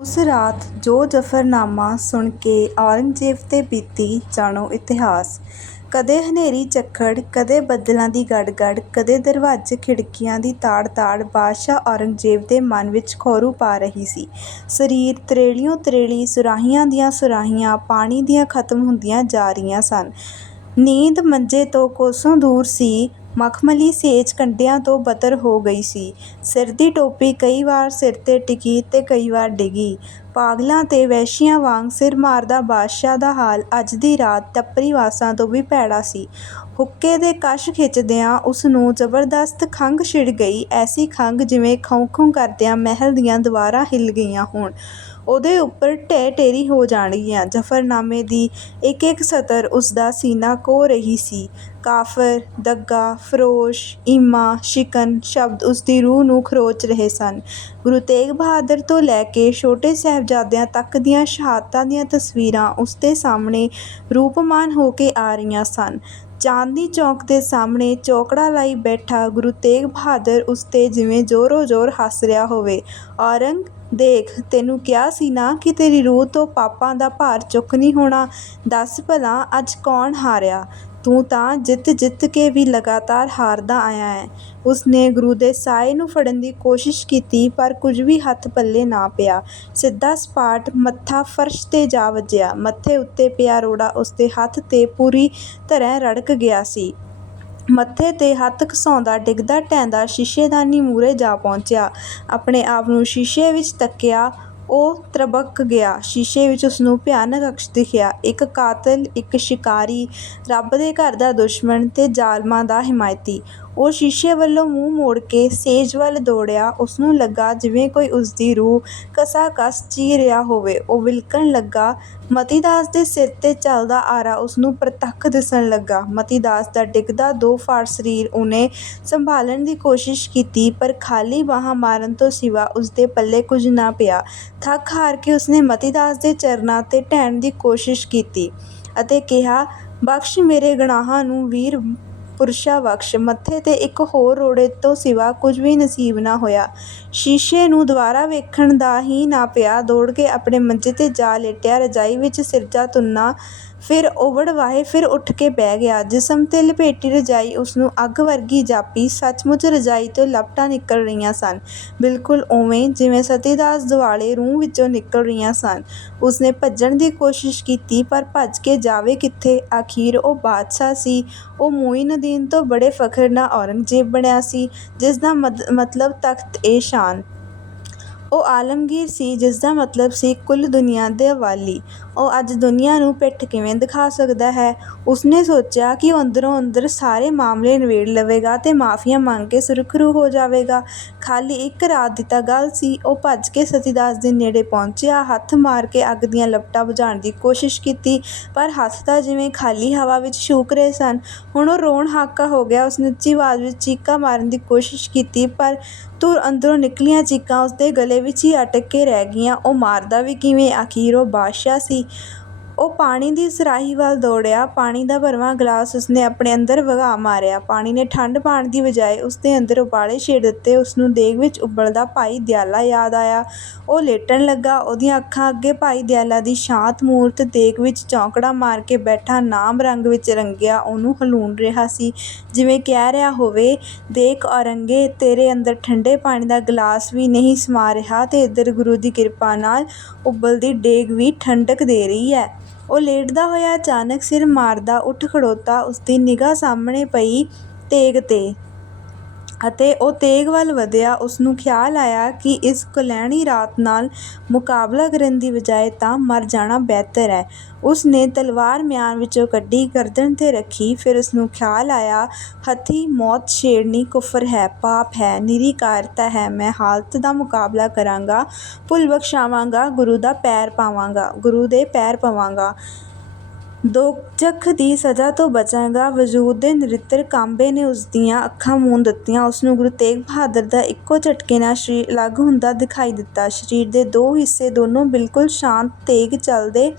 ਉਸ ਰਾਤ ਜੋ ਜ਼ਫ਼ਰਨਾਮਾ ਸੁਣ ਕੇ ਔਰੰਗਜ਼ੇਬ 'ਤੇ ਬੀਤੀ, ਜਾਣੋ ਇਤਿਹਾਸ। ਕਦੇ ਹਨੇਰੀ ਝੱਖੜ, ਕਦੇ ਬੱਦਲਾਂ ਦੀ ਗੜਗੜ, ਕਦੇ ਦਰਵਾਜ਼ੇ ਖਿੜਕੀਆਂ ਦੀ ਤਾੜ-ਤਾੜ ਬਾਦਸ਼ਾਹ ਔਰੰਗਜ਼ੇਬ ਦੇ ਮਨ ਵਿੱਚ ਖੌਰੂ ਪਾ ਰਹੀ ਸੀ। ਸਰੀਰ ਤਰੇਲੀਓਂ-ਤਰੇਲੀ, ਸੁਰਾਹੀਆਂ ਦੀਆਂ ਸੁਰਾਹੀਆਂ ਪਾਣੀ ਦੀਆਂ ਖ਼ਤਮ ਹੁੰਦੀਆਂ ਜਾ ਰਹੀਆਂ ਸਨ। ਨੀਂਦ ਮੰਜੇ ਤੋਂ ਕੋਸੋਂ ਦੂਰ ਸੀ, ਮਖਮਲੀ ਸੇਜ ਕੰਢਿਆਂ ਤੋਂ ਬਤਰ ਹੋ ਗਈ ਸੀ। ਸਿਰ ਦੀ ਟੋਪੀ ਕਈ ਵਾਰ ਸਿਰ 'ਤੇ ਟਿਕੀ ਤੇ ਕਈ ਵਾਰ ਡਿੱਗੀ। ਪਾਗਲਾਂ ਤੇ ਵਹਿਸ਼ੀਆਂ ਵਾਂਗ ਸਿਰ ਮਾਰਦਾ ਬਾਦਸ਼ਾਹ ਦਾ ਹਾਲ ਅੱਜ ਦੀ ਰਾਤ ਟੱਪਰੀ ਵਾਸਾਂ ਤੋਂ ਵੀ ਭੈੜਾ ਸੀ। ਹੁੱਕੇ ਦੇ ਕਸ਼ ਖਿੱਚਦਿਆਂ ਉਸਨੂੰ ਜ਼ਬਰਦਸਤ ਖੰਘ ਛਿੜ ਗਈ, ਐਸੀ ਖੰਘ ਜਿਵੇਂ ਖੰਉਂ-ਖੰਉਂ ਕਰਦਿਆਂ ਮਹਿਲ ਦੀਆਂ ਦੀਵਾਰਾਂ ਹਿੱਲ ਗਈਆਂ ਹੋਣ, ਉਹਦੇ ਉੱਪਰ ਢਹਿ-ਢੇਰੀ ਹੋ ਜਾਣਗੀਆਂ। ਜ਼ਫ਼ਰਨਾਮੇ ਦੀ ਇੱਕ-ਇੱਕ ਸਤਰ ਉਸਦਾ ਸੀਨਾ ਕੋਹ ਰਹੀ ਸੀ। ਕਾਫ਼ਰ, ਦੱਗਾ, ਫ਼ਰੋਸ਼, ਈਮਾ, ਸ਼ਿਕਨ ਸ਼ਬਦ ਉਸ ਦੀ ਰੂਹ ਨੂੰ ਖਰੋਚ ਰਹੇ ਸਨ। ਗੁਰੂ ਤੇਗ ਬਹਾਦਰ ਤੋਂ ਲੈ ਕੇ ਛੋਟੇ ਸਾਹਿਬਜ਼ਾਦਿਆਂ ਤੱਕ ਦੀਆਂ ਸ਼ਹਾਦਤਾਂ ਦੀਆਂ ਤਸਵੀਰਾਂ ਉਸ ਦੇ ਸਾਹਮਣੇ ਰੂਪਮਾਨ ਹੋ ਕੇ ਆ ਰਹੀਆਂ ਸਨ। ਚਾਂਦਨੀ ਚੌਕ ਦੇ ਸਾਹਮਣੇ ਚੌਕੜਾ ਲਾਈ ਬੈਠਾ ਗੁਰੂ ਤੇਗ ਬਹਾਦਰ ਉਸ 'ਤੇ ਜਿਵੇਂ ਜ਼ੋਰੋ-ਜ਼ੋਰ ਹੱਸ ਰਿਹਾ ਹੋਵੇ। "ਔਰੰਗ, ਦੇਖ, ਤੈਨੂੰ ਕਿਹਾ ਸੀ ਨਾ ਕਿ ਤੇਰੀ ਰੂਹ ਤੋਂ ਪਾਪਾਂ ਦਾ ਭਾਰ ਚੁੱਕ ਨਹੀਂ ਹੋਣਾ। ਦੱਸ ਭਲਾ ਅੱਜ ਕੌਣ ਹਾਰਿਆ? ਤੂੰ ਤਾਂ ਜਿੱਤ-ਜਿੱਤ ਕੇ ਵੀ ਲਗਾਤਾਰ ਹਾਰਦਾ ਆਇਆ ਹੈਂ।" ਉਸਨੇ ਗੁਰੂ ਦੇ ਸਾਏ ਨੂੰ ਫੜਨ ਦੀ ਕੋਸ਼ਿਸ਼ ਕੀਤੀ ਪਰ ਕੁਝ ਵੀ ਹੱਥ ਪੱਲੇ ਨਾ ਪਿਆ। ਸਿੱਧਾ ਸਪਾਟ ਮੱਥਾ ਫ਼ਰਸ਼ 'ਤੇ ਜਾ ਵੱਜਿਆ। ਮੱਥੇ ਉੱਤੇ ਪਿਆ ਰੋੜਾ ਉਸਦੇ ਹੱਥ 'ਤੇ ਪੂਰੀ ਤਰ੍ਹਾਂ ਰੜਕ ਗਿਆ ਸੀ। ਮੱਥੇ 'ਤੇ ਹੱਥ ਘਸਾਉਂਦਾ, ਡਿੱਗਦਾ-ਢਹਿੰਦਾ ਸ਼ੀਸ਼ੇਦਾਨੀ ਮੂਹਰੇ ਜਾ ਪਹੁੰਚਿਆ। ਆਪਣੇ ਆਪ ਨੂੰ ਸ਼ੀਸ਼ੇ ਵਿੱਚ ਤੱਕਿਆ, ਉਹ ਤ੍ਰਬਕ ਗਿਆ। ਸ਼ੀਸ਼ੇ ਵਿੱਚ ਉਸਨੂੰ ਭਿਆਨਕ ਅਕਸ਼ ਦਿਖਿਆ, ਇੱਕ ਕਾਤਲ, ਇੱਕ ਸ਼ਿਕਾਰੀ, ਰੱਬ ਦੇ ਘਰ ਦਾ ਦੁਸ਼ਮਣ ਤੇ ਜ਼ਾਲਮਾਂ ਦਾ ਹਿਮਾਇਤੀ। ਉਹ ਸ਼ੀਸ਼ੇ ਵੱਲੋਂ ਮੂੰਹ ਮੋੜ ਕੇ ਸੇਜ ਵੱਲ ਦੌੜਿਆ। ਉਸਨੂੰ ਲੱਗਾ ਜਿਵੇਂ ਕੋਈ ਉਸਦੀ ਰੂਹ ਕਸਾਕਸ ਚੀਰ ਰਿਹਾ ਹੋਵੇ। ਉਹ ਵਿਲਕਣ ਲੱਗਾ। ਮਤੀ ਦਾਸ ਦੇ ਸਿਰ 'ਤੇ ਚੱਲਦਾ ਆਰਾ ਉਸਨੂੰ ਪ੍ਰਤੱਖ ਦਿਸਣ ਲੱਗਾ। ਮਤੀ ਦਾਸ ਦਾ ਡਿੱਗਦਾ ਦੋ-ਫਾੜ ਸਰੀਰ ਉਹਨੇ ਸੰਭਾਲਣ ਦੀ ਕੋਸ਼ਿਸ਼ ਕੀਤੀ ਪਰ ਖਾਲੀ ਬਾਹਾਂ ਮਾਰਨ ਤੋਂ ਸਿਵਾ ਉਸਦੇ ਪੱਲੇ ਕੁਝ ਨਾ ਪਿਆ। ਥੱਕ-ਹਾਰ ਕੇ ਉਸਨੇ ਮਤੀ ਦਾਸ ਦੇ ਚਰਨਾਂ 'ਤੇ ਢਹਿਣ ਦੀ ਕੋਸ਼ਿਸ਼ ਕੀਤੀ ਅਤੇ ਕਿਹਾ, "ਬਖ਼ਸ਼ ਮੇਰੇ ਗੁਨਾਹਾਂ ਨੂੰ ਵੀਰ ਪੁਰਸ਼ਾ ਬਖ਼ਸ਼।" ਮੱਥੇ 'ਤੇ ਇੱਕ ਹੋਰ ਰੋੜੇ ਤੋਂ ਸਿਵਾ ਕੁਝ ਵੀ ਨਸੀਬ ਨਾ ਹੋਇਆ। ਸ਼ੀਸ਼ੇ ਨੂੰ ਦੁਬਾਰਾ ਵੇਖਣ ਦਾ ਹੀ ਨਾ ਪਿਆ। ਦੌੜ ਕੇ ਆਪਣੇ ਮੰਜੇ 'ਤੇ ਜਾ ਲੇਟਿਆ। ਰਜਾਈ ਵਿੱਚ ਸਿਰਜਾ ਤੁੰਨਾ, ਫਿਰ ਓਵੜ-ਵਾਹੇ, ਫਿਰ ਉੱਠ ਕੇ ਬਹਿ ਗਿਆ। ਜਿਸਮ 'ਤੇ ਲਪੇਟੀ ਰਜਾਈ ਉਸਨੂੰ ਅੱਗ ਵਰਗੀ ਜਾਪੀ। ਸੱਚਮੁੱਚ ਰਜਾਈ ਤੋਂ ਲਪਟਾਂ ਨਿਕਲ ਰਹੀਆਂ ਸਨ, ਬਿਲਕੁਲ ਉਵੇਂ ਜਿਵੇਂ ਸਤੀ ਦਾਸ ਦੁਆਲੇ ਰੂੰ ਵਿੱਚੋਂ ਨਿਕਲ ਰਹੀਆਂ ਸਨ। ਉਸਨੇ ਭੱਜਣ ਦੀ ਕੋਸ਼ਿਸ਼ ਕੀਤੀ ਪਰ ਭੱਜ ਕੇ ਜਾਵੇ ਕਿੱਥੇ? ਅਖ਼ੀਰ ਉਹ ਬਾਦਸ਼ਾਹ ਸੀ। ਉਹ ਮੁਈਨੁੱਦੀਨ ਤੋਂ ਬੜੇ ਫ਼ਖ਼ਰ ਨਾਲ ਔਰੰਗਜ਼ੇਬ ਬਣਿਆ ਸੀ, ਜਿਸ ਦਾ ਮਤਲਬ ਤਖ਼ਤ-ਏ-ਸ਼ਾਨ। ਉਹ ਆਲਮਗੀਰ ਸੀ, ਜਿਸਦਾ ਮਤਲਬ ਸੀ ਕੁੱਲ ਦੁਨੀਆ ਦਾ ਵਾਲੀ। ਉਹ ਅੱਜ ਦੁਨੀਆ ਨੂੰ ਪਿੱਠ ਕਿਵੇਂ ਦਿਖਾ ਸਕਦਾ ਹੈ? ਉਸਨੇ ਸੋਚਿਆ ਕਿ ਉਹ ਅੰਦਰੋਂ-ਅੰਦਰ ਸਾਰੇ ਮਾਮਲੇ ਨਿਬੇੜ ਲਵੇਗਾ ਤੇ ਮੁਆਫ਼ੀਆਂ ਮੰਗ ਕੇ ਸੁਰਖ਼ਰੂ ਹੋ ਜਾਵੇਗਾ। ਖਾਲੀ ਇੱਕ ਰਾਤ ਦੀ ਤਾਂ ਗੱਲ ਸੀ। ਉਹ ਭੱਜ ਕੇ ਸਤੀ ਦਾਸ ਦੇ ਨੇੜੇ ਪਹੁੰਚਿਆ, ਹੱਥ ਮਾਰ ਕੇ ਅੱਗ ਦੀਆਂ ਲਪਟਾਂ ਬੁਝਾਉਣ ਦੀ ਕੋਸ਼ਿਸ਼ ਕੀਤੀ ਪਰ ਹੱਥ ਤਾਂ ਜਿਵੇਂ ਖਾਲੀ ਹਵਾ ਵਿੱਚ ਛੂਕ ਰਹੇ ਸਨ। ਹੁਣ ਉਹ ਰੋਣ ਹਾਕਾ ਹੋ ਗਿਆ। ਉਸ ਉੱਚੀ ਆਵਾਜ਼ ਵਿੱਚ ਚੀਕਾਂ ਮਾਰਨ ਦੀ ਕੋਸ਼ਿਸ਼ ਕੀਤੀ ਪਰ ਧੁਰ ਅੰਦਰੋਂ ਨਿਕਲੀਆਂ ਚੀਕਾਂ ਉਸਦੇ ਗਲੇ ਵਿੱਚ ਹੀ ਅਟਕ ਕੇ ਰਹਿ ਗਈਆਂ। ਉਹ ਮਾਰਦਾ ਵੀ ਕਿਵੇਂ? ਅਖ਼ੀਰ ਉਹ ਬਾਦਸ਼ਾਹ ਸੀ। ਉਹ ਪਾਣੀ ਦੀ ਸਰਾਹੀ ਵੱਲ ਦੌੜਿਆ। ਪਾਣੀ ਦਾ ਭਰਵਾਂ ਗਲਾਸ ਉਸਨੇ ਆਪਣੇ ਅੰਦਰ ਵਗਾ ਮਾਰਿਆ। ਪਾਣੀ ਨੇ ਠੰਢ ਪਾਉਣ ਦੀ ਬਜਾਏ ਉਸਦੇ ਅੰਦਰ ਉਬਾਲੇ ਛੇੜ ਦਿੱਤੇ। ਉਸਨੂੰ ਦੇਗ ਵਿੱਚ ਉਬਲਦਾ ਭਾਈ ਦਿਆਲਾ ਯਾਦ ਆਇਆ। ਉਹ ਲੇਟਣ ਲੱਗਾ। ਉਹਦੀਆਂ ਅੱਖਾਂ ਅੱਗੇ ਭਾਈ ਦਿਆਲਾ ਦੀ ਸ਼ਾਂਤ ਮੂਰਤ ਦੇਗ ਵਿੱਚ ਚੌਂਕੜਾ ਮਾਰ ਕੇ ਬੈਠਾ ਨਾਮ ਰੰਗ ਵਿੱਚ ਰੰਗਿਆ ਉਹਨੂੰ ਹਲੂਣ ਰਿਹਾ ਸੀ, ਜਿਵੇਂ ਕਹਿ ਰਿਹਾ ਹੋਵੇ, "ਦੇਖ ਔਰੰਗੇ, ਤੇਰੇ ਅੰਦਰ ਠੰਢੇ ਪਾਣੀ ਦਾ ਗਲਾਸ ਵੀ ਨਹੀਂ ਸਮਾ ਰਿਹਾ ਤੇ ਇੱਧਰ ਗੁਰੂ ਦੀ ਕਿਰਪਾ ਨਾਲ ਉਬਲਦੀ ਡੇਗ ਵੀ ਠੰਢਕ ਦੇ ਰਹੀ ਹੈ।" ਉਹ ਲੇਟਦਾ ਹੋਇਆ ਅਚਾਨਕ ਸਿਰ ਮਾਰਦਾ ਉੱਠ ਖੜੋਤਾ। ਉਸਦੀ ਨਿਗਾਹ ਸਾਹਮਣੇ ਪਈ ਤੇਗ 'ਤੇ ਅਤੇ ਉਹ ਤੇਗ ਵੱਲ ਵਧਿਆ। ਉਸਨੂੰ ਖ਼ਿਆਲ ਆਇਆ ਕਿ ਇਸ ਕੋਲੈਹਣੀ ਰਾਤ ਨਾਲ ਮੁਕਾਬਲਾ ਕਰਨ ਦੀ ਬਜਾਏ ਤਾਂ ਮਰ ਜਾਣਾ ਬਿਹਤਰ ਹੈ। ਉਸਨੇ ਤਲਵਾਰ ਮਿਆਨ ਵਿੱਚੋਂ ਕੱਢੀ, ਗਰਦਨ 'ਤੇ ਰੱਖੀ। ਫਿਰ ਉਸਨੂੰ ਖ਼ਿਆਲ ਆਇਆ, "ਹੱਥੀਂ ਮੌਤ ਛੇੜਨੀ ਕੁਫ਼ਰ ਹੈ, ਪਾਪ ਹੈ, ਨਿਰੀ ਕਾਇਰਤਾ ਹੈ। ਮੈਂ ਹਾਲਤ ਦਾ ਮੁਕਾਬਲਾ ਕਰਾਂਗਾ, ਭੁੱਲ ਬਖ਼ਸ਼ਾਵਾਂਗਾ, ਗੁਰੂ ਦਾ ਪੈਰ ਪਾਵਾਂਗਾ, ਗੁਰੂ ਦੇ ਪੈਰ ਪਵਾਂਗਾ, ਦੋਜ਼ਖ਼ ਦੀ ਸਜ਼ਾ ਤੋਂ ਬਚਾਂਗਾ।" ਵਜੂਦ ਦੇ ਨਿਰੰਤਰ ਕਾਂਬੇ ਨੇ ਉਸ ਦੀਆਂ ਅੱਖਾਂ ਮੂੰਦ ਦਿੱਤੀਆਂ। ਉਸਨੂੰ ਗੁਰੂ ਤੇਗ ਬਹਾਦਰ ਦਾ ਇੱਕੋ ਝਟਕੇ ਨਾਲ ਸਰੀਰ ਅਲੱਗ ਹੁੰਦਾ ਦਿਖਾਈ ਦਿੱਤਾ। ਸਰੀਰ ਦੇ ਦੋ ਹਿੱਸੇ ਦੋਨੋਂ ਬਿਲਕੁਲ ਸ਼ਾਂਤ ਤੇਗ ਚੱਲਦੇ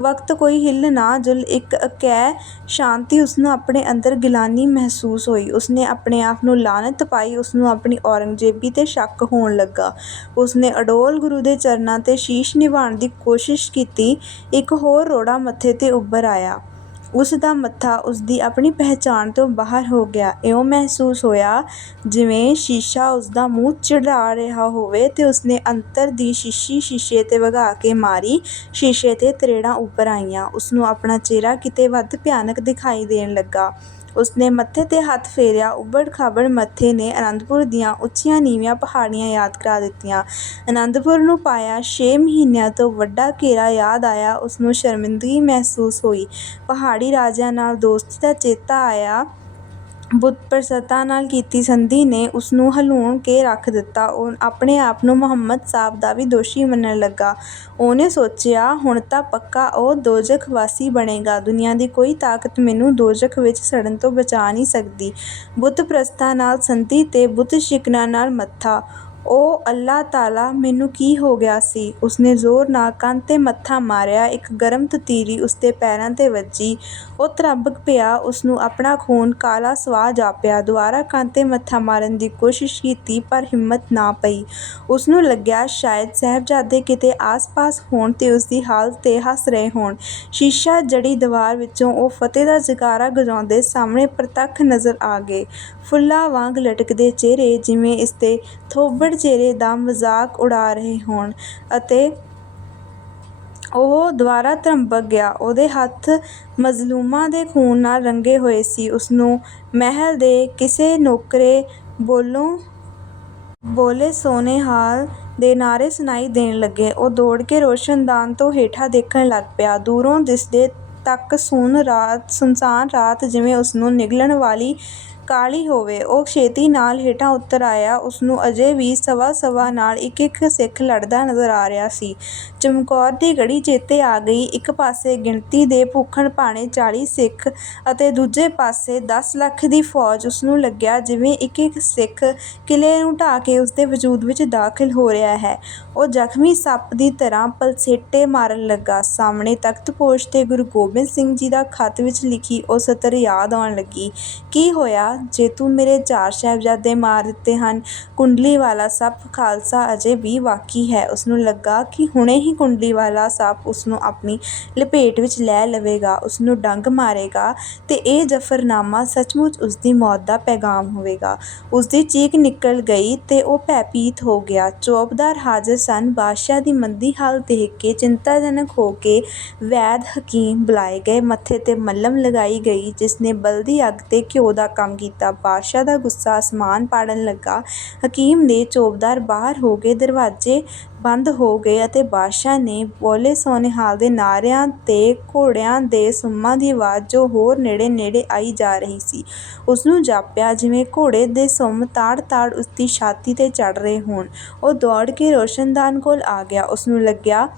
ਵਕਤ ਕੋਈ ਹਿੱਲ ਨਾ ਜੁਲ, ਇੱਕ ਅਕਹਿ ਸ਼ਾਂਤੀ ਉਸਨੂੰ ਆਪਣੇ ਅੰਦਰ ਗਿਲਾਨੀ ਮਹਿਸੂਸ ਹੋਈ। ਉਸਨੇ ਆਪਣੇ ਆਪ ਨੂੰ ਲਾਹਨਤ ਪਾਈ, ਉਸਨੂੰ ਆਪਣੀ ਔਰੰਗਜ਼ੇਬੀ 'ਤੇ ਸ਼ੱਕ ਹੋਣ ਲੱਗਾ। ਉਸਨੇ ਅਡੋਲ ਗੁਰੂ ਦੇ ਚਰਨਾਂ 'ਤੇ ਸ਼ੀਸ਼ ਨਿਵਾਉਣ ਦੀ ਕੋਸ਼ਿਸ਼ ਕੀਤੀ। ਇੱਕ ਹੋਰ ਰੋੜਾ ਮੱਥੇ 'ਤੇ ਉੱਭਰ ਆਇਆ। ਉਸ ਦਾ ਮੱਥਾ ਉਸਦੀ ਆਪਣੀ ਪਹਿਚਾਣ ਤੋਂ ਬਾਹਰ ਹੋ ਗਿਆ। ਇਉਂ ਮਹਿਸੂਸ ਹੋਇਆ ਜਿਵੇਂ ਸ਼ੀਸ਼ਾ ਉਸਦਾ ਮੂੰਹ ਚਿੜ੍ਹਾ ਰਿਹਾ ਹੋਵੇ ਤੇ ਉਸਨੇ ਅੰਦਰ ਦੀ ਸ਼ੀਸ਼ੀ ਸ਼ੀਸ਼ੇ 'ਤੇ ਵਗਾ ਕੇ ਮਾਰੀ। ਸ਼ੀਸ਼ੇ 'ਤੇ ਤਰੇੜਾਂ ਉੱਭਰ ਆਈਆਂ। ਉਸਨੂੰ ਆਪਣਾ ਚਿਹਰਾ ਕਿਤੇ ਵੱਧ ਭਿਆਨਕ ਦਿਖਾਈ ਦੇਣ ਲੱਗਾ। ਉਸਨੇ ਮੱਥੇ 'ਤੇ ਹੱਥ ਫੇਰਿਆ। ਉੱਬੜ ਖਾਬੜ ਮੱਥੇ ਨੇ ਅਨੰਦਪੁਰ ਦੀਆਂ ਉੱਚੀਆਂ ਨੀਵੀਆਂ ਪਹਾੜੀਆਂ ਯਾਦ ਕਰਾ ਦਿੱਤੀਆਂ। ਅਨੰਦਪੁਰ ਨੂੰ ਪਾਇਆ ਛੇ ਮਹੀਨਿਆਂ ਤੋਂ ਵੱਡਾ ਘੇਰਾ ਯਾਦ ਆਇਆ। ਉਸਨੂੰ ਸ਼ਰਮਿੰਦਗੀ ਮਹਿਸੂਸ ਹੋਈ। ਪਹਾੜੀ ਰਾਜਿਆਂ ਨਾਲ ਦੋਸਤੀ ਦਾ ਚੇਤਾ ਆਇਆ। ਬੁੱਧ ਪ੍ਰਸਤਾਂ ਨਾਲ ਕੀਤੀ ਸੰਧੀ ਨੇ ਉਸਨੂੰ ਹਲੂਣ ਕੇ ਰੱਖ ਦਿੱਤਾ। ਉਹ ਆਪਣੇ ਆਪ ਨੂੰ ਮੁਹੰਮਦ ਸਾਹਿਬ ਦਾ ਵੀ ਦੋਸ਼ੀ ਮੰਨਣ ਲੱਗਾ। ਉਹਨੇ ਸੋਚਿਆ, ਹੁਣ ਤਾਂ ਪੱਕਾ ਉਹ ਦੋਜ਼ਖ ਵਾਸੀ ਬਣੇਗਾ। ਦੁਨੀਆ ਦੀ ਕੋਈ ਤਾਕਤ ਮੈਨੂੰ ਦੋਜ਼ਖ ਵਿੱਚ ਸੜਨ ਤੋਂ ਬਚਾ ਨਹੀਂ ਸਕਦੀ। ਬੁੱਤ ਪ੍ਰਸਤਾਂ ਨਾਲ ਸੰਧੀ ਤੇ ਬੁੱਤ ਸ਼ਿਕਨਾਂ ਨਾਲ ਮੱਥਾ। ਓ ਅੱਲਾਹ ਤਾਲਾ ਮੈਨੂੰ ਕੀ ਹੋ ਗਿਆ ਸੀ? ਉਸਨੇ ਜ਼ੋਰ ਨਾਲ ਕੰਨ 'ਤੇ ਮੱਥਾ ਮਾਰਿਆ, ਇੱਕ ਗਰਮ ਤਤੀਰੀ ਉਸਦੇ ਪੈਰਾਂ 'ਤੇ ਵੱਜੀ। ਉਹ ਤ੍ਰਬਕ ਪਿਆ, ਉਸਨੂੰ ਆਪਣਾ ਖੂਨ ਕਾਲਾ ਸੁਆਹ ਜਾਪਿਆ। ਦੁਬਾਰਾ ਕੰਨ 'ਤੇ ਮੱਥਾ ਮਾਰਨ ਦੀ ਕੋਸ਼ਿਸ਼ ਕੀਤੀ, ਪਰ ਹਿੰਮਤ ਨਾ ਪਈ। ਉਸਨੂੰ ਲੱਗਿਆ ਸ਼ਾਇਦ ਸਾਹਿਬਜ਼ਾਦੇ ਕਿਤੇ ਆਸ-ਪਾਸ ਹੋਣ ਤੇ ਉਸਦੀ ਹਾਲਤ 'ਤੇ ਹੱਸ ਰਹੇ ਹੋਣ। ਸ਼ੀਸ਼ਾ ਜੜੀ ਦੀਵਾਰ ਵਿੱਚੋਂ ਉਹ ਫਤਿਹ ਦਾ ਜੈਕਾਰਾ ਗਾਉਂਦੇ ਸਾਹਮਣੇ ਪ੍ਰਤੱਖ ਨਜ਼ਰ ਆ ਗਏ। ਫੁੱਲਾਂ ਵਾਂਗ ਲਟਕਦੇ ਚਿਹਰੇ ਜਿਵੇਂ ਇਸਦੇ ਥੋਬੜ ਚਿਹਰੇ ਦਾ ਮਜ਼ਾਕ ਉਡਾ ਰਹੇ ਹੋਣ ਅਤੇ ਉਹ ਦੁਬਾਰਾ ਤ੍ਰੰਬਕ ਗਿਆ। ਉਹਦੇ ਹੱਥ ਮਜ਼ਲੂਮਾਂ ਦੇ ਖੂਨ ਨਾਲ ਰੰਗੇ ਹੋਏ ਸੀ। ਉਸਨੂੰ ਮਹਿਲ ਦੇ ਕਿਸੇ ਨੌਕਰੇ ਬੋਲੋਂ ਬੋਲੇ ਸੋਨੇਹਾਲ ਦੇ ਨਾਅਰੇ ਸੁਣਾਈ ਦੇਣ ਲੱਗੇ। ਉਹ ਦੌੜ ਕੇ ਰੋਸ਼ਨਦਾਨ ਤੋਂ ਹੇਠਾਂ ਦੇਖਣ ਲੱਗ ਪਿਆ। ਦੂਰੋਂ ਦਿਸਦੇ ਤੱਕ ਸੁੰਨ ਰਾਤ, ਸੁਨਸਾਨ ਰਾਤ ਜਿਵੇਂ ਉਸਨੂੰ ਨਿਗਲਣ ਵਾਲੀ ਕਾਹਲੀ ਹੋਵੇ। ਉਹ ਛੇਤੀ ਨਾਲ ਹੇਠਾਂ ਉਤਰ ਆਇਆ। ਉਸਨੂੰ ਅਜੇ ਵੀ ਸਵਾ ਸਵਾ ਨਾਲ ਇੱਕ ਇੱਕ ਸਿੱਖ ਲੜਦਾ ਨਜ਼ਰ ਆ ਰਿਹਾ ਸੀ। ਚਮਕੌਰ ਦੀ ਗੜ੍ਹੀ ਚੇਤੇ ਆ ਗਈ। ਇੱਕ ਪਾਸੇ ਗਿਣਤੀ ਦੇ ਭੁੱਖਣ ਭਾਣੇ ਚਾਲੀ ਸਿੱਖ ਅਤੇ ਦੂਜੇ ਪਾਸੇ ਦਸ ਲੱਖ ਦੀ ਫੌਜ ਉਸਨੂੰ ਲੱਗਿਆ, ਜਿਵੇਂ ਇੱਕ ਇੱਕ ਸਿੱਖ ਕਿਲੇ ਨੂੰ ਢਾਹ ਕੇ ਉਸਦੇ ਵਜੂਦ ਵਿੱਚ ਦਾਖਲ ਹੋ ਰਿਹਾ ਹੈ। ਉਹ ਜ਼ਖਮੀ ਸੱਪ ਦੀ ਤਰ੍ਹਾਂ ਪਲਸੇਟੇ ਮਾਰਨ ਲੱਗਾ। ਸਾਹਮਣੇ ਤਖਤ ਪੋਸ਼ ਤੇ ਗੁਰੂ ਗੋਬਿੰਦ ਸਿੰਘ ਜੀ ਦਾ ਖਤ ਵਿੱਚ ਲਿਖੀ ਉਹ ਸਤਰ ਯਾਦ ਆਉਣ ਲੱਗੀ। ਕੀ ਹੋਇਆ? ਜੇ ਤੂੰ ਮੇਰੇ ਚਾਰ ਸਾਹਿਬਜ਼ਾਦੇ ਮਾਰ ਦਿੱਤੇ ਹਨ, ਕੁੰਡਲੀ ਵਾਲਾ ਸੱਪ ਖਾਲਸਾ ਅਜੇ ਵੀ ਬਾਕੀ ਹੈ। ਉਸਨੂੰ ਲੱਗਾ ਕਿ ਹੁਣੇ ਹੀ ਕੁੰਡਲੀ ਵਾਲਾ ਸੱਪ ਉਸਨੂੰ ਆਪਣੀ ਲਪੇਟ ਵਿੱਚ ਲੈ ਲਵੇਗਾ, ਉਸਨੂੰ ਡੰਗ ਮਾਰੇਗਾ ਤੇ ਇਹ ਜ਼ਫਰਨਾਮਾ ਸੱਚਮੁੱਚ ਉਸਦੀ ਮੌਤ ਦਾ ਪੈਗਾਮ ਹੋਵੇਗਾ। ਉਸਦੀ ਚੀਕ ਨਿਕਲ ਗਈ ਤੇ ਉਹ ਭੈਭੀਤ ਹੋ ਗਿਆ। ਚੌਬਦਾਰ ਹਾਜ਼ਰ ਸਨ, ਬਾਦਸ਼ਾਹ ਦੀ ਮੰਦੀ ਹਾਲਤ ਦੇਖ ਕੇ ਚਿੰਤਾਜਨਕ ਹੋ ਕੇ ਵੈਦ ਹਕੀਮ ਬੁਲਾਏ ਗਏ। ਮੱਥੇ 'ਤੇ ਮੱਲਮ ਲਗਾਈ ਗਈ, ਜਿਸਨੇ ਬਲਦੀ ਅੱਗ 'ਤੇ ਘਿਓ ਦਾ ਕੰਮ ਕੀਤਾ ਬਾਦਸ਼ਾਹ ਦਾ ਗੁੱਸਾ ਅਸਮਾਨ ਪਾੜਨ ਲੱਗਾ। ਹਕੀਮ ਨੇ ਚੌਬਦਾਰ ਬਾਹਰ ਹੋ ਗਏ, ਦਰਵਾਜ਼ੇ ਬੰਦ ਹੋ ਗਏ ਅਤੇ ਬਾਦਸ਼ਾਹ ਨੇ ਬੋਲੇ ਸੋਨੇਹਾਲ ਦੇ ਨਾਅਰਿਆਂ ਤੇ ਘੋੜਿਆਂ ਦੇ ਸੁੰਮਾਂ ਦੀ ਆਵਾਜ਼ ਜੋ ਹੋਰ ਨੇੜੇ ਨੇੜੇ ਆਈ ਜਾ ਰਹੀ ਸੀ। ਉਸਨੂੰ ਜਾਪਿਆ, ਜਿਵੇਂ ਘੋੜੇ ਦੇ ਸੁੰਮ ਤਾੜ ਤਾੜ ਉਸਦੀ ਛਾਤੀ 'ਤੇ ਚੜ੍ਹ ਰਹੇ ਹੋਣ। ਉਹ ਦੌੜ ਕੇ ਰੋਸ਼ਨਦਾਨ ਕੋਲ ਆ ਗਿਆ। ਉਸਨੂੰ ਲੱਗਿਆ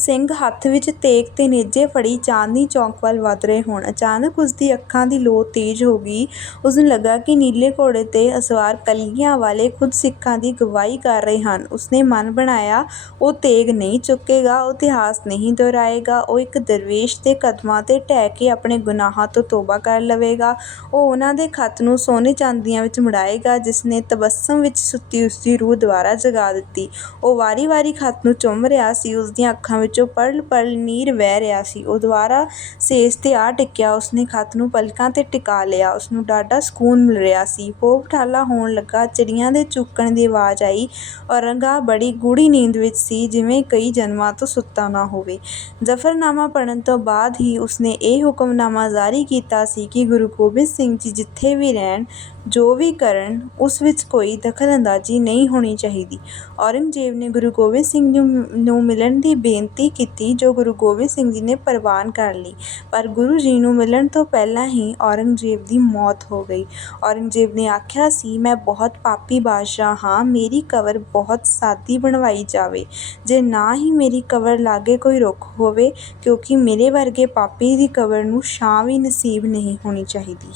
ਸਿੰਘ ਹੱਥ ਵਿੱਚ ਤੇਗ ਤੇ ਨੇਜੇ ਫੜੀ ਚਾਂਦਨੀ ਚੌਕ ਵੱਲ ਵਧ ਰਹੇ ਹੋਣ। ਅਚਾਨਕ ਉਸਦੀ ਅੱਖਾਂ ਦੀ ਲੋ ਤੇਜ਼ ਹੋ ਗਈ। ਉਸਨੂੰ ਲੱਗਾ ਕਿ ਨੀਲੇ ਘੋੜੇ 'ਤੇ ਅਸਵਾਰ ਕਲਗੀਆਂ ਵਾਲੇ ਖੁਦ ਸਿੱਖਾਂ ਦੀ ਗਵਾਹੀ ਕਰ ਰਹੇ ਹਨ। ਉਸਨੇ ਮਨ ਬਣਾਇਆ, ਉਹ ਤੇਗ ਨਹੀਂ ਚੁੱਕੇਗਾ, ਉਹ ਇਤਿਹਾਸ ਨਹੀਂ ਦੁਹਰਾਏਗਾ, ਉਹ ਇੱਕ ਦਰਵੇਸ਼ ਦੇ ਕਦਮਾਂ 'ਤੇ ਢਹਿ ਕੇ ਆਪਣੇ ਗੁਨਾਹਾਂ ਤੋਂ ਤੌਬਾ ਕਰ ਲਵੇਗਾ। ਉਹ ਉਹਨਾਂ ਦੇ ਖੱਤ ਨੂੰ ਸੋਨੇ ਚਾਂਦੀਆਂ ਵਿੱਚ ਮੁੜਾਏਗਾ, ਜਿਸਨੇ ਤਬੱਸਮ ਵਿੱਚ ਸੁੱਤੀ ਉਸਦੀ ਰੂਹ ਦੁਬਾਰਾ ਜਗਾ ਦਿੱਤੀ। ਉਹ ਵਾਰੀ ਵਾਰੀ ਖੱਤ ਨੂੰ ਚੁੰਮ ਰਿਹਾ ਸੀ। ਉਸਦੀਆਂ ਅੱਖਾਂ ਵਿੱਚ ਵਿੱਚੋਂ ਪਰਲ ਪਰਲ ਨੀਰ ਵਹਿ ਰਿਹਾ ਸੀ, ਉਹ ਦੁਬਾਰਾ ਸੇਜ 'ਤੇ ਆ ਟਿਕਿਆ। ਉਸਨੇ ਖੱਤ ਨੂੰ ਪਲਕਾਂ 'ਤੇ ਟਿਕਾ ਲਿਆ। ਉਸਨੂੰ ਡਾਢਾ ਸਕੂਨ ਮਿਲ ਰਿਹਾ ਸੀ। ਪੋਪ ਠਾਲਾ ਹੋਣ ਲੱਗਾ। ਚਿੜੀਆਂ ਦੇ ਚੂਕਣ ਦੀ ਆਵਾਜ਼ ਆਈ। ਔਰੰਗਾ ਬੜੀ ਗੂੜ੍ਹੀ ਨੀਂਦ ਵਿੱਚ ਸੀ, ਜਿਵੇਂ ਕਈ ਜਨਮਾਂ ਤੋਂ ਸੁੱਤਾ ਨਾ ਹੋਵੇ। ਜ਼ਫਰਨਾਮਾ ਪੜ੍ਹਨ ਤੋਂ ਬਾਅਦ ਹੀ ਉਸਨੇ ਇਹ ਹੁਕਮਨਾਮਾ ਜਾਰੀ ਕੀਤਾ ਸੀ ਕਿ ਗੁਰੂ ਗੋਬਿੰਦ ਸਿੰਘ ਜੀ ਜਿੱਥੇ ਵੀ ਰਹਿਣ, ਜੋ ਵੀ ਕਰਨ, ਉਸ ਵਿੱਚ ਕੋਈ ਦਖਲ-ਅੰਦਾਜ਼ੀ ਨਹੀਂ ਹੋਣੀ ਚਾਹੀਦੀ। ਔਰੰਗਜ਼ੇਬ ਨੇ ਗੁਰੂ ਗੋਬਿੰਦ ਸਿੰਘ ਨੂੰ ਮਿਲਣ ਦੀ ਬੇਨਤੀ ਕੀਤੀ ਜੋ ਗੁਰੂ ਗੋਬਿੰਦ ਸਿੰਘ ਜੀ ਨੇ ਪ੍ਰਵਾਨ ਕਰ ਲਈ। ਪਰ ਗੁਰੂ ਜੀ ਨੂੰ ਮਿਲਣ ਤੋਂ ਪਹਿਲਾਂ ਹੀ ਔਰੰਗਜ਼ੇਬ ਦੀ ਮੌਤ ਹੋ ਗਈ। ਔਰੰਗਜ਼ੇਬ ਨੇ ਆਖਿਆ, ਸੀ, ਮੈਂ ਬਹੁਤ ਪਾਪੀ ਬਾਦਸ਼ਾਹ ਹਾਂ, ਮੇਰੀ ਕਬਰ ਬਹੁਤ ਸਾਦੀ ਬਣਵਾਈ ਜਾਵੇ। ਜੇ ਨਾ ਹੀ ਮੇਰੀ ਕਬਰ ਲਾਗੇ ਕੋਈ ਰੁੱਖ ਹੋਵੇ, ਕਿਉਂਕਿ ਮੇਰੇ ਵਰਗੇ ਪਾਪੀ ਦੀ ਕਬਰ ਨੂੰ ਛਾਂ ਵੀ ਨਸੀਬ ਨਹੀਂ ਹੋਣੀ ਚਾਹੀਦੀ।